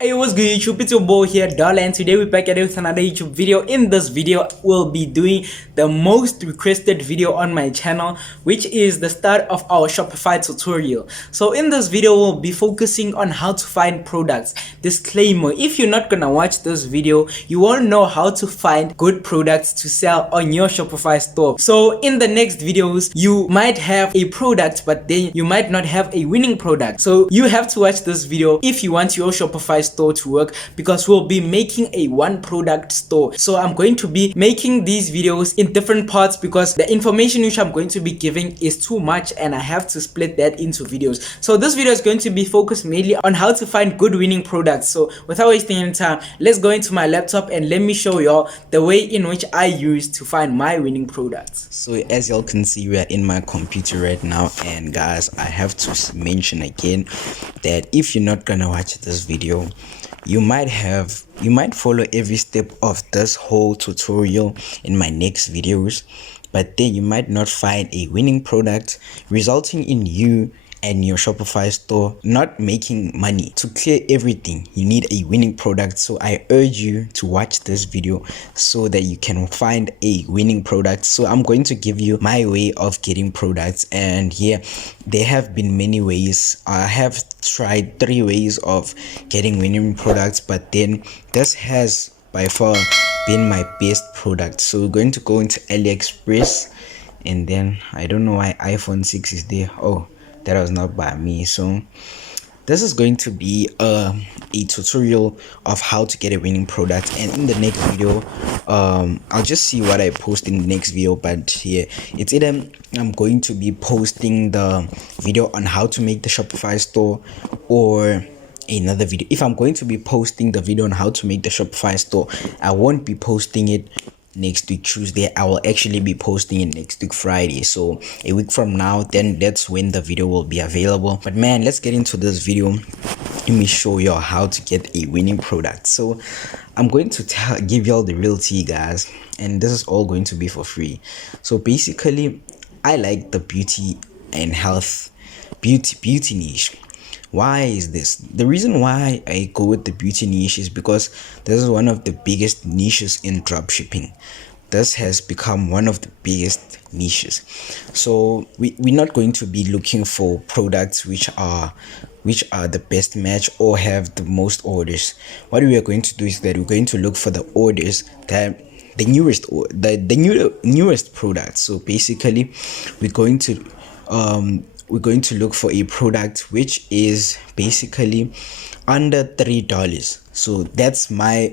Hey, what's good YouTube? It's your boy here, Dollar, and today we're back at it with another YouTube video. In this video, we'll be doing the most requested video on my channel, which is the start of our Shopify tutorial. So in this video, we'll be focusing on how to find products. Disclaimer, if you're not gonna watch this video, you won't know how to find good products to sell on your Shopify store. So in the next videos, you might have a product, but then you might not have a winning product. So you have to watch this video if you want your Shopify store to work, because we'll be making a one product store. So I'm going to be making these videos in different parts because the information which I'm going to be giving is too much and I have to split that into videos. So this video is going to be focused mainly on how to find good winning products. So without wasting any time, let's go into my laptop and let me show y'all the way in which I use to find my winning products. So as y'all can see, we are in my computer right now, and guys, I have to mention again that if you're not gonna watch this video, you might follow every step of this whole tutorial in my next videos, but then you might not find a winning product, resulting in you and your Shopify store not making money. To clear everything, you need a winning product. So I urge you to watch this video so that you can find a winning product. So I'm going to give you my way of getting products, and yeah, there have been many ways. I have tried 3 ways of getting winning products, but then this has by far been my best product. So we're going to go into AliExpress, and then I don't know why iPhone 6 is there. Oh, that was not by me. So this is going to be a tutorial of how to get a winning product, and in the next video I'll just see what I post in the next video. But yeah, it's either I'm going to be posting the video on how to make the Shopify store or another video. If I'm going to be posting the video on how to make the Shopify store, I won't be posting it next week Tuesday. I will actually be posting it next week Friday. So a week from now, then that's when the video will be available. But man, let's get into this video. Let me show y'all how to get a winning product. So I'm going to give y'all the real tea, guys, and this is all going to be for free. So basically, I like the beauty and health beauty niche. Why is this? The reason why I go with the beauty niche is because this is one of the biggest niches in dropshipping. This has become one of the biggest niches. So we're not going to be looking for products which are the best match or have the most orders. What we are going to do is that we're going to look for the orders that the newest products. So basically, we're going to look for a product which is basically under $3. So that's my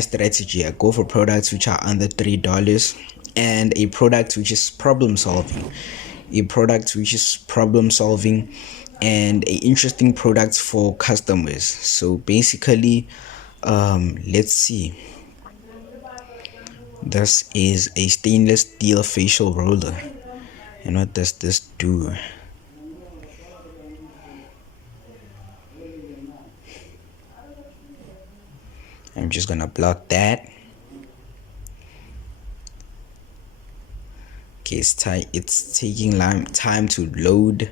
strategy. I go for products which are under $3 and a product which is problem solving, and a interesting product for customers. So basically, let's see. This is a stainless steel facial roller. And what does this do? I'm just gonna block that. Okay, it's taking time to load,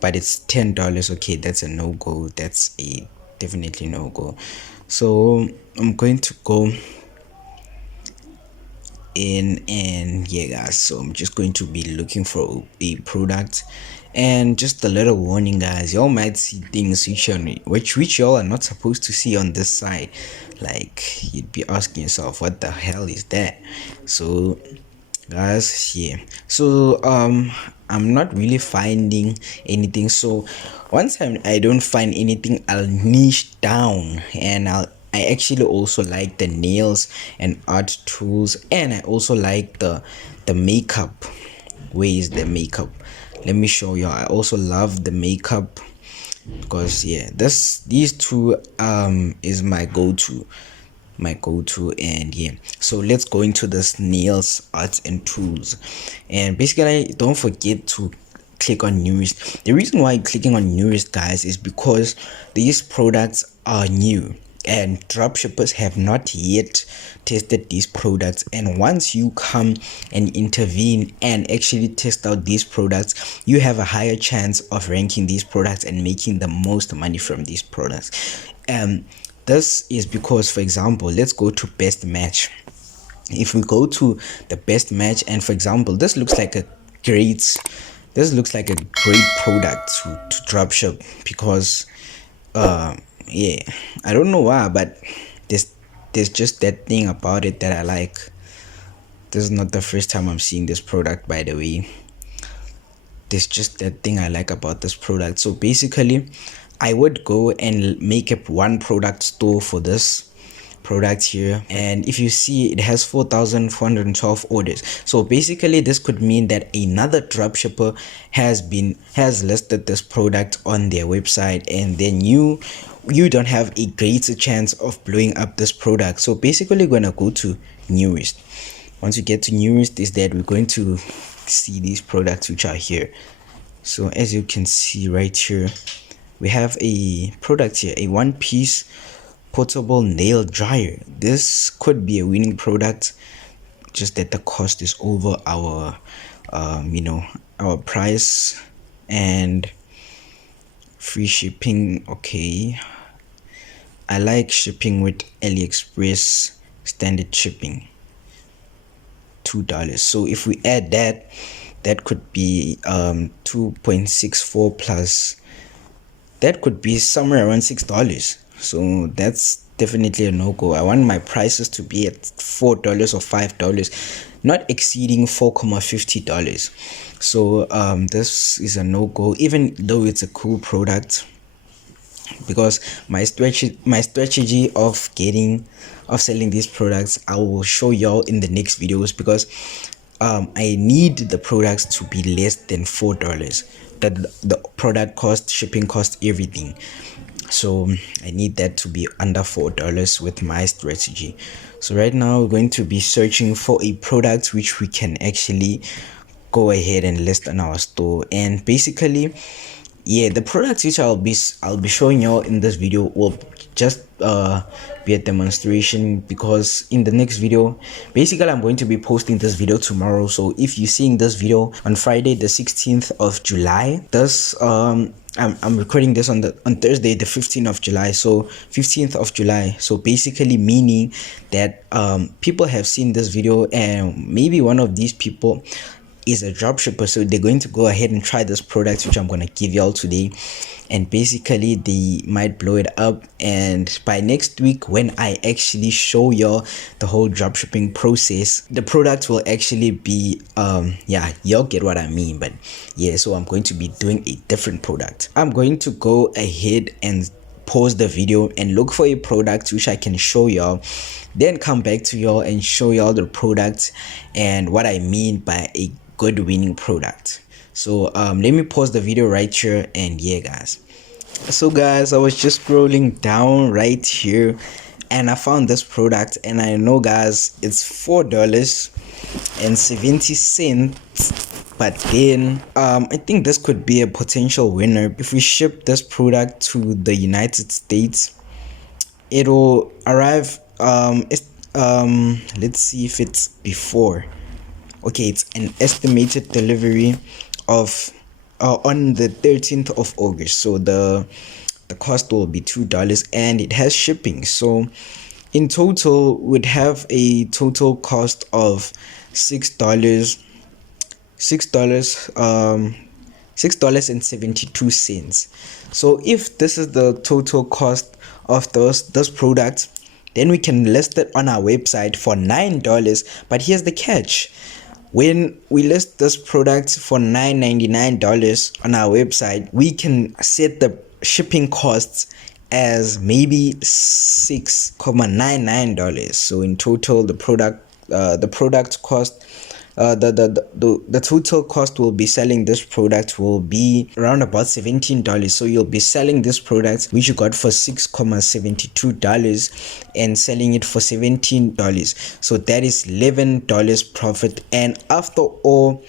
but it's $10. Okay, that's a no-go. That's a definitely no-go. So I'm going to go in, and yeah guys, so I'm just going to be looking for a product. And just a little warning, guys, y'all might see things which y'all are not supposed to see on this side. Like, you'd be asking yourself, what the hell is that? So guys, yeah, so I'm not really finding anything. So once I don't find anything, I'll niche down, and I actually also like the nails and art tools, and I also like the makeup. Where is the makeup? Let me show you. I also love the makeup because yeah, these two is my go-to, and yeah. So let's go into this nails, arts and tools, and basically don't forget to click on newest. The reason why clicking on newest, guys, is because these products are new. and dropshippers have not yet tested these products. And once you come and intervene and actually test out these products, you have a higher chance of ranking these products and making the most money from these products. This is because, for example, let's go to best match. If we go to the best match, and for example, this looks like a great product to dropship, because yeah, I don't know why, but there's just that thing about it that I like. This is not the first time I'm seeing this product, by the way. There's just that thing I like about this product. So basically, I would go and make up one product store for this product here, and if you see, it has 4,412 orders. So basically, this could mean that another dropshipper has listed this product on their website, and then you don't have a greater chance of blowing up this product. So basically, we're gonna go to newest. Once you get to newest, is that we're going to see these products which are here. So as you can see right here, we have a product here, a one-piece portable nail dryer. This could be a winning product, just that the cost is over our our price, and free shipping. Okay, I like shipping with AliExpress standard shipping, $2. So if we add that could be 2.64 plus, that could be somewhere around $6. So that's definitely a no-go. I want my prices to be at $4 or $5, not exceeding $4.50. So this is a no-go, even though it's a cool product, because my strategy of selling these products, I will show y'all in the next videos, because I need the products to be less than $4, that the product cost, shipping cost, everything. So I need that to be under $4 with my strategy. So right now we're going to be searching for a product which we can actually go ahead and list on our store. And basically, yeah, the products which I'll be showing y'all in this video will just be a demonstration, because in the next video, basically I'm going to be posting this video tomorrow. So if you're seeing this video on Friday the 16th of July, this I'm recording this on Thursday the 15th of July, so 15th of July. So basically meaning that people have seen this video, and maybe one of these people is a dropshipper, so they're going to go ahead and try this product which I'm going to give y'all today, and basically they might blow it up. And by next week, when I actually show y'all the whole dropshipping process, the product will actually be yeah, y'all get what I mean. But yeah, so I'm going to be doing a different product. I'm going to go ahead and pause the video and look for a product which I can show y'all, then come back to y'all and show y'all the product and what I mean by a good winning product. So let me pause the video right here, and yeah guys, so guys, I was just scrolling down right here and I found this product, and I know guys, it's $4.70, but then I think this could be a potential winner. If we ship this product to the United States, it will arrive let's see if it's before. Okay, it's an estimated delivery of on the 13th of August. So the cost will be $2, and it has shipping. So in total would have a total cost of $6.72. So if this is the total cost of those products, then we can list it on our website for $9. But here's the catch: when we list this product for $9.99 on our website, we can set the shipping costs as maybe $6.99. So in total, the product cost, the total cost will be selling this product will be around about $17. So you'll be selling this product which you got for $6.72 and selling it for $17. So that is $11 profit. And after all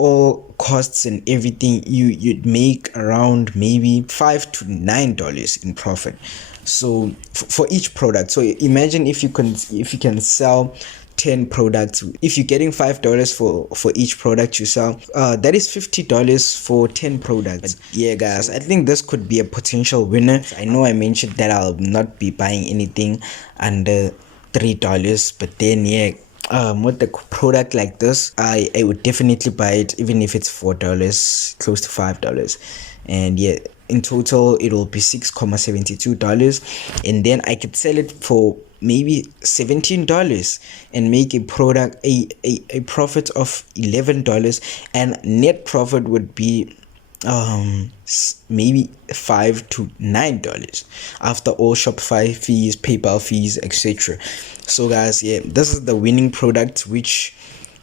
all costs and everything, you'd make around maybe $5 to $9 in profit. So for each product. So imagine if you can sell 10 products. If you're getting $5 for each product you sell, that is $50 for 10 products. But yeah guys, I think this could be a potential winner. I know I mentioned that I'll not be buying anything under $3, but then yeah, with a product like this, I would definitely buy it, even if it's $4, close to $5. And yeah, in total it will be $6.72, and then I could sell it for maybe $17 and make a profit of $11, and net profit would be maybe $5 to $9 after all Shopify fees, PayPal fees, etc. So guys, yeah, this is the winning product which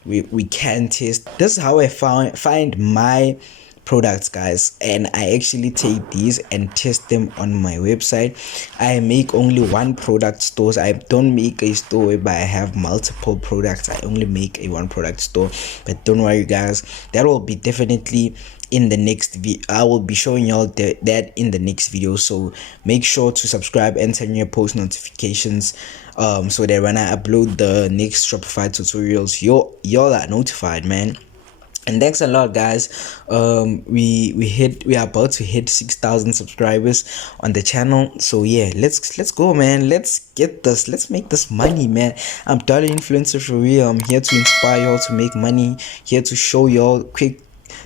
we can test. This is how I find my products, guys, and I actually take these and test them on my website. I make only one product stores. I don't make a store whereby I have multiple products. I only make a one product store. But don't worry guys, that will be definitely in the next video. I will be showing y'all that in the next video, so make sure to subscribe and turn your post notifications so that when I upload the next Shopify tutorials, y'all are notified, man. And thanks a lot guys. We are about to hit 6,000 subscribers on the channel, so yeah, let's go, man. Let's get this, let's make this money, man. I'm Dollar Influencer for real. I'm here to inspire y'all to make money, here to show y'all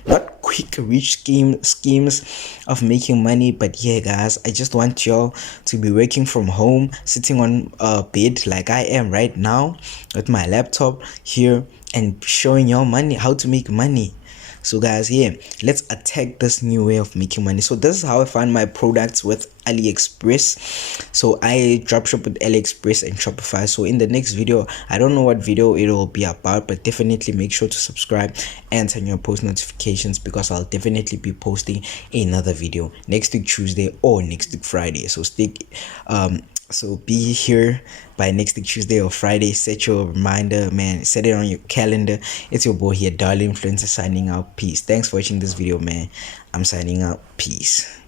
not quick rich schemes of making money, but yeah guys, I just want y'all to be working from home, sitting on a bed like I am right now with my laptop here, and showing y'all money, how to make money. So guys, yeah, let's attack this new way of making money. So this is how I find my products with AliExpress. So I dropship with AliExpress and Shopify. So in the next video, I don't know what video it will be about, but definitely make sure to subscribe and turn your post notifications, because I'll definitely be posting another video next week Tuesday or next week Friday. So so be here by next week Tuesday or Friday. Set your reminder, man. Set it on your calendar. It's your boy here, Dollar Influencer, signing out. Peace. Thanks for watching this video, man. I'm signing out. Peace.